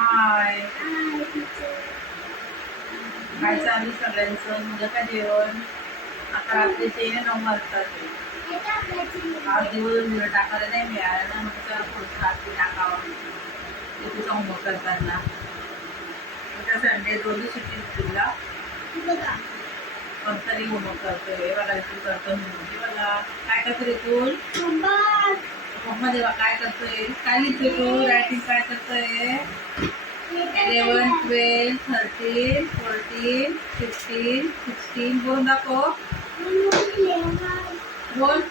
हाय काय चालू सगळ्यांचं? मुलं काय जेवण? आता रात्रीचे नऊ वाजतात. आज दिवस दिवस टाकायला नाही मिळालं ना मग त्याला थोडंसं रात्री टाकावं. ते तुझा होमवर्क करताना. उद्या संडे दोन्ही सुट्टी तुला? होमवर्क करतोय बघा करतो म्हणून. बघा. काय करतो रे तू? मम्मा देवा काय करतोय? काय लिहितोय तू? रायटिंग काय करतोय? Eleven twelve thirteen fourteen fifteen sixteen बोल दाखव बोल.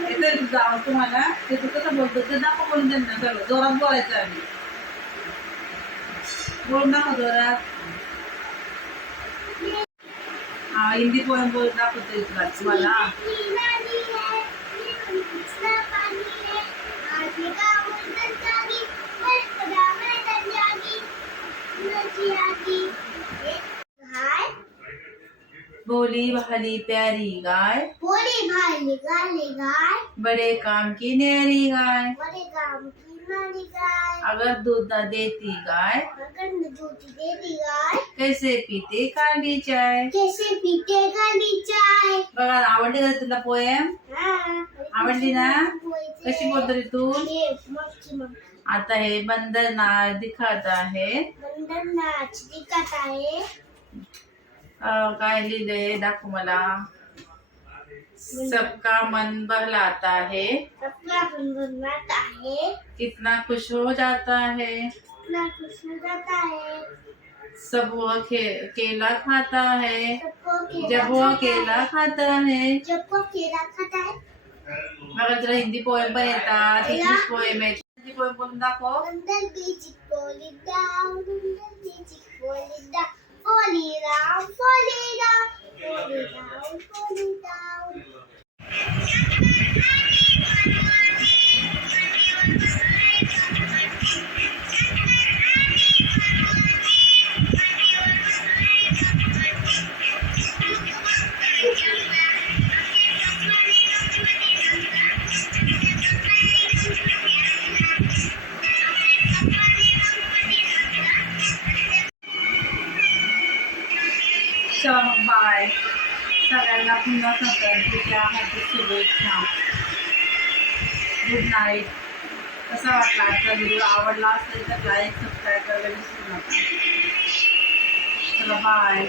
येतोय तुझा आवाज तुम्हाला. ते तू कसं बोलतो ते दाखव बोलून त्यांना. चलो जोरात बोलायचं आम्ही बोल दाखव जोरात. हा हिंदी पोएम बोल दाखवतोय तुला तुम्हाला बोली भाली प्यारी गाय बोली भाई गाली गाय बड़े काम की न्यारी गाय बड़े काम की नानी गाय अगर दूध न देती गाय अगर दूध देती गाय कैसे पीते काली चाय? कैसे पीते गाली चाय? बघा आवडली का तुला पोएम आवडली ना. कशी बोलतो रे तू. आता हे बंदर नाच दिखाता है बंदर नाच दिखत आहे. काय लिहिलंय? दाखव मला. सबका मन बहलाता है। सबका अपन बनवात आहे कितना खुश हो जाता है। कितना खुश हो जाता है। सब वो खे, केला खाता है। जब वो खाता केला खाता है। जब वो केला खाता है। बघा तुला हिंदी पोएम पण येतात इंग्लिश पोएम आहे हिंदी पोएम बोलून दाखव बंदर बीच बोली डाऊन बंदर बीच चला बाय सगळ्यांना पुन्हा संक्रांतीच्या हार्दिक शुभेच्छा. गुड नाईट कसा वाटला आजचा व्हिडिओ आवडला असेल तर लाईक सबस्क्राईब करायला विसरू नका. चला बाय